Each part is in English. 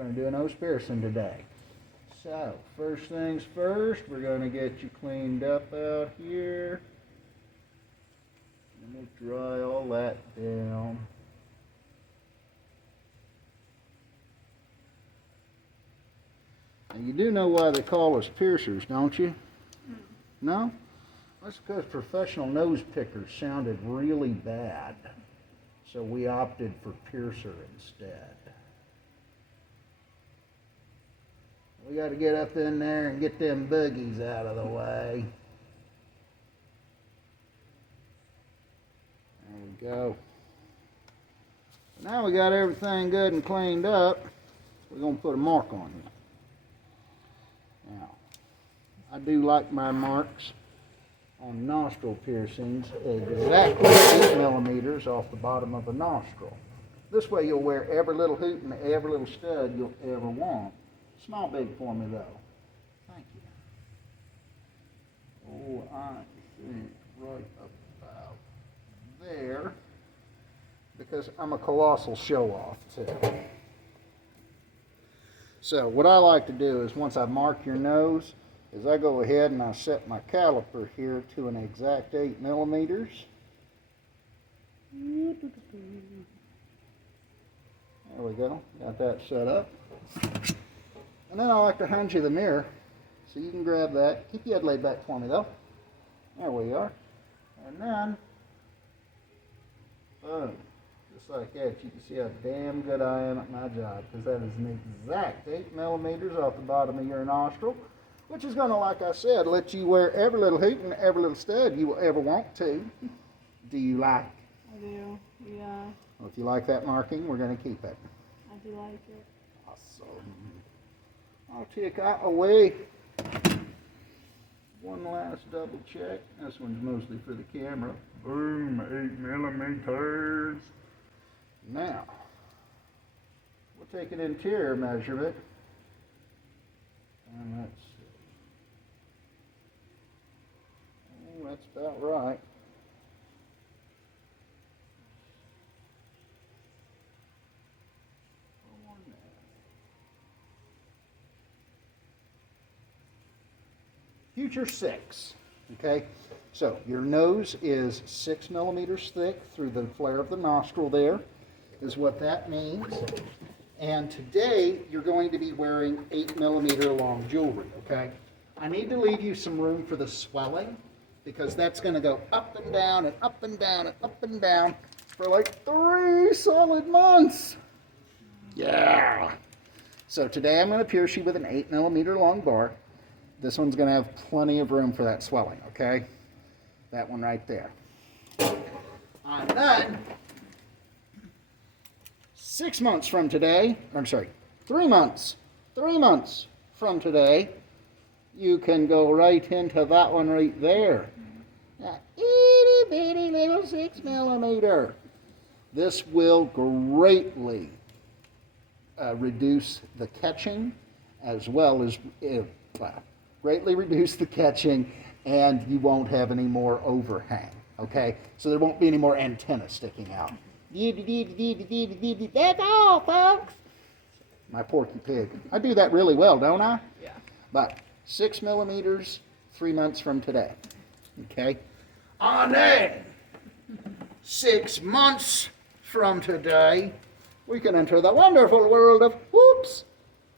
going to do a nose piercing today. So, first things first, we're going to get you cleaned up out here. And we'll dry all that down. Now, you do know why they call us piercers, don't you? No? That's because professional nose pickers sounded really bad. So we opted for piercer instead. We got to get up in there and get them boogies out of the way. There we go. So now we got everything good and cleaned up. We're going to put a mark on here. Now, I do like my marks on nostril piercings exactly 8 millimeters off the bottom of a nostril. This way you'll wear every little hoop and every little stud you'll ever want. Small big for me though. Thank you. Oh, I think right about there, because I'm a colossal show-off too. So what I like to do is once I mark your nose, is I go ahead and I set my caliper here to an exact 8 millimeters. There we go, got that set up. And then I like to hand you the mirror, so you can grab that. Keep your head laid back for me though. There we are. And then, boom, just like that, you can see how damn good I am at my job, because that is an exact 8 millimeters off the bottom of your nostril, which is going to, like I said, let you wear every little hoop and every little stud you will ever want to. Do you like? I do, yeah. Well, if you like that marking, we're going to keep it. I do like it. Awesome. I'll take that away. One last double check. This one's mostly for the camera. Boom, 8 millimeters. Now, we'll take an interior measurement. And let's see. Oh, that's about right. Future 6, okay? So your nose is 6 millimeters thick through the flare of the nostril there, is what that means. And today you're going to be wearing 8 millimeter long jewelry, okay? I need to leave you some room for the swelling, because that's going to go up and down and up and down and up and down for like 3 solid months. Yeah. So today I'm going to pierce you with an 8 millimeter long bar. This one's going to have plenty of room for that swelling, okay? That one right there. I'm done. 6 months from today, I'm sorry, 3 months from today, you can go right into that one right there. That itty bitty little 6 millimeter. This will greatly reduce the catching, as well as greatly reduce the catching, and you won't have any more overhang, okay? So there won't be any more antenna sticking out. That's all, folks. My Porky Pig. I do that really well, don't I? Yeah. But 6 millimeters, 3 months from today, okay? And then, 6 months from today, we can enter the wonderful world of, whoops,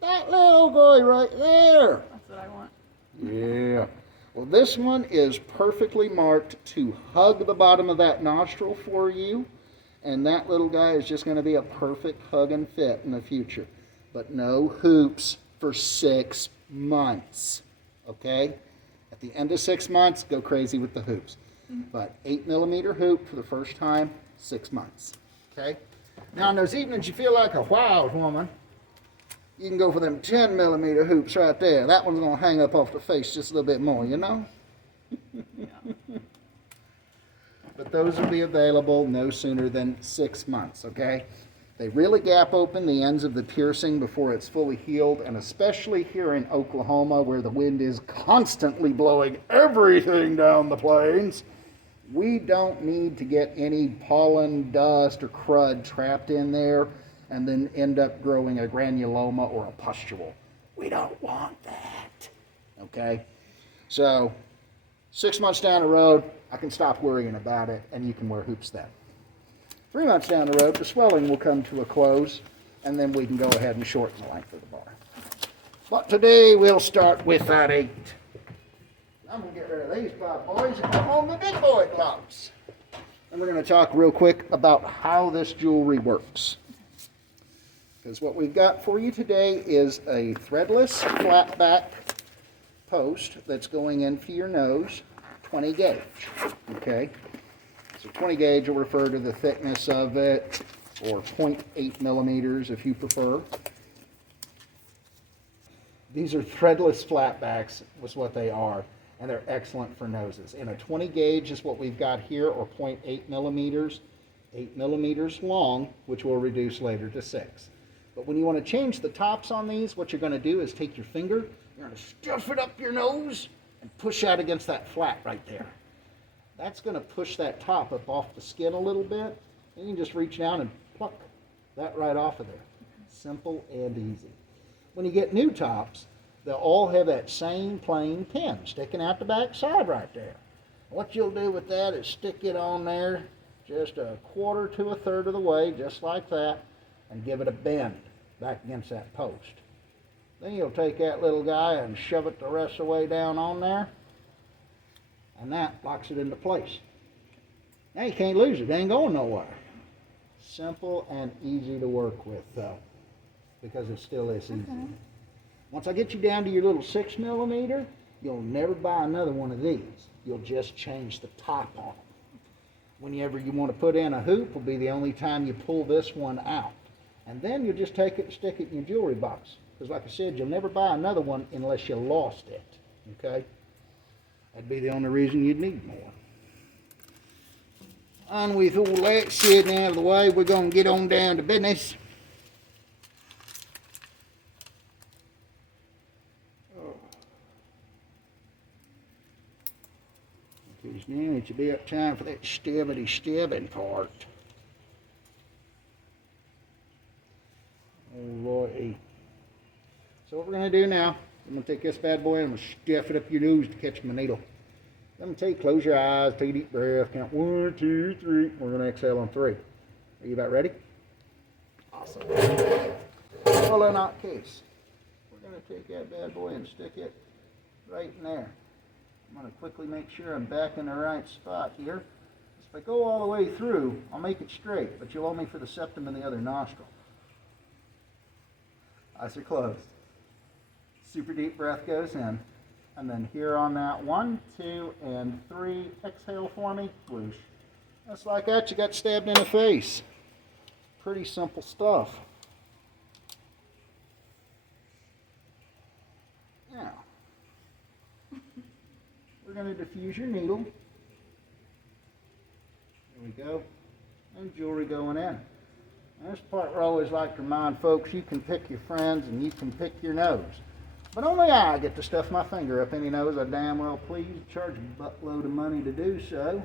that little guy right there. That's what I want. Yeah. Well, this one is perfectly marked to hug the bottom of that nostril for you. And that little guy is just going to be a perfect hug and fit in the future. But no hoops for 6 months. Okay? At the end of 6 months, go crazy with the hoops. But 8 millimeter hoop for the first time, 6 months. Okay? Now, in those evenings you feel like a wild woman, you can go for them 10 millimeter hoops right there. That one's going to hang up off the face just a little bit more, you know? Yeah. But those will be available no sooner than 6 months, okay? They really gap open the ends of the piercing before it's fully healed, and especially here in Oklahoma, where the wind is constantly blowing everything down the plains, we don't need to get any pollen, dust, or crud trapped in there. and then end up growing a granuloma or a pustule. We don't want that, okay? So 6 months down the road, I can stop worrying about it, and you can wear hoops then. 3 months down the road, the swelling will come to a close, and then we can go ahead and shorten the length of the bar. But today we'll start with that 8. I'm going to get rid of these bad boys and come on the big boy gloves. And we're going to talk real quick about how this jewelry works. Because what we've got for you today is a threadless flat back post that's going in for your nose, 20 gauge, okay? So 20 gauge will refer to the thickness of it, or 0.8 millimeters if you prefer. These are threadless flatbacks, was what they are, and they're excellent for noses. And a 20 gauge is what we've got here, or 0.8 millimeters, 8 millimeters long, which we'll reduce later to 6. But when you want to change the tops on these, what you're going to do is take your finger, you're going to stuff it up your nose, and push out against that flat right there. That's going to push that top up off the skin a little bit, and you can just reach down and pluck that right off of there. Simple and easy. When you get new tops, they'll all have that same plain pin sticking out the back side right there. What you'll do with that is stick it on there just a quarter to a third of the way, just like that, and give it a bend back against that post. Then you'll take that little guy and shove it the rest of the way down on there, and that locks it into place. Now you can't lose it, it ain't going nowhere. Simple and easy to work with though, because it still is easy. Okay. Once I get you down to your little 6 millimeter, you'll never buy another one of these. You'll just change the top on them. Whenever you want to put in a hoop will be the only time you pull this one out. And then you'll just take it and stick it in your jewelry box. Because like I said, you'll never buy another one unless you lost it, okay? That'd be the only reason you'd need more. And with all that said and out of the way, we're going to get on down to business. Because now it's about time for that stabbity-stabbing part. Alrighty. So what we're going to do now, I'm going to take this bad boy and I'm going to stuff it up your nose to catch my needle. Let me tell you, close your eyes, take a deep breath, count 1, 2, 3. We're going to exhale on 3. Are you about ready? Awesome. Well, in that case, we're going to take that bad boy and stick it right in there. I'm going to quickly make sure I'm back in the right spot here. If I go all the way through, I'll make it straight, but you'll owe me for the septum and the other nostril. Eyes are closed. Super deep breath goes in. And then here on that 1, 2, and 3, exhale for me, whoosh. Just like that, you got stabbed in the face. Pretty simple stuff. Now, we're going to diffuse your needle. There we go. And jewelry going in. And this part where I always like to remind folks, you can pick your friends and you can pick your nose. But only I get to stuff my finger up any nose I damn well please. Charge a buttload of money to do so.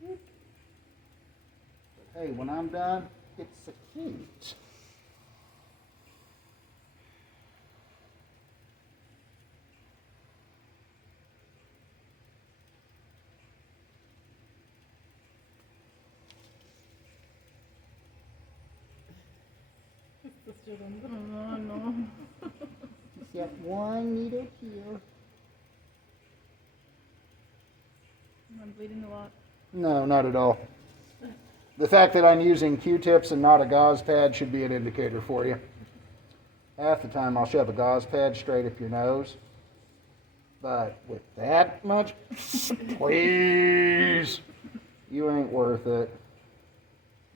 But hey, when I'm done, it's a cute. No. Just got one needle here. I'm bleeding a lot. No, not at all. The fact that I'm using Q-tips and not a gauze pad should be an indicator for you. Half the time I'll shove a gauze pad straight up your nose. But with that much, please, you ain't worth it.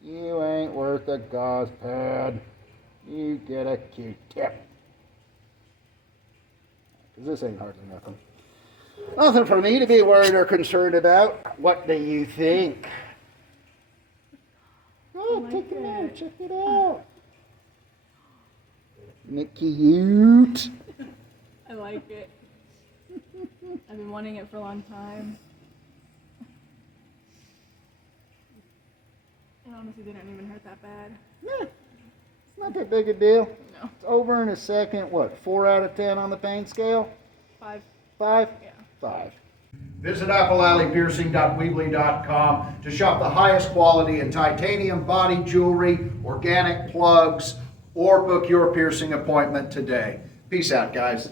You ain't worth a gauze pad. You get a Q-tip. Because this ain't hardly nothing. Nothing for me to be worried or concerned about. What do you think? Oh, like take it it. out. Check it out. Isn't it cute? I like it. I've been wanting it for a long time. It honestly didn't even hurt that bad. Yeah, it's not that big a deal. No. It's over in a second. What, 4 out of 10 on the pain scale? 5. 5? Yeah. 5. Visit applealleypiercing.weebly.com to shop the highest quality in titanium body jewelry, organic plugs, or book your piercing appointment today. Peace out, guys.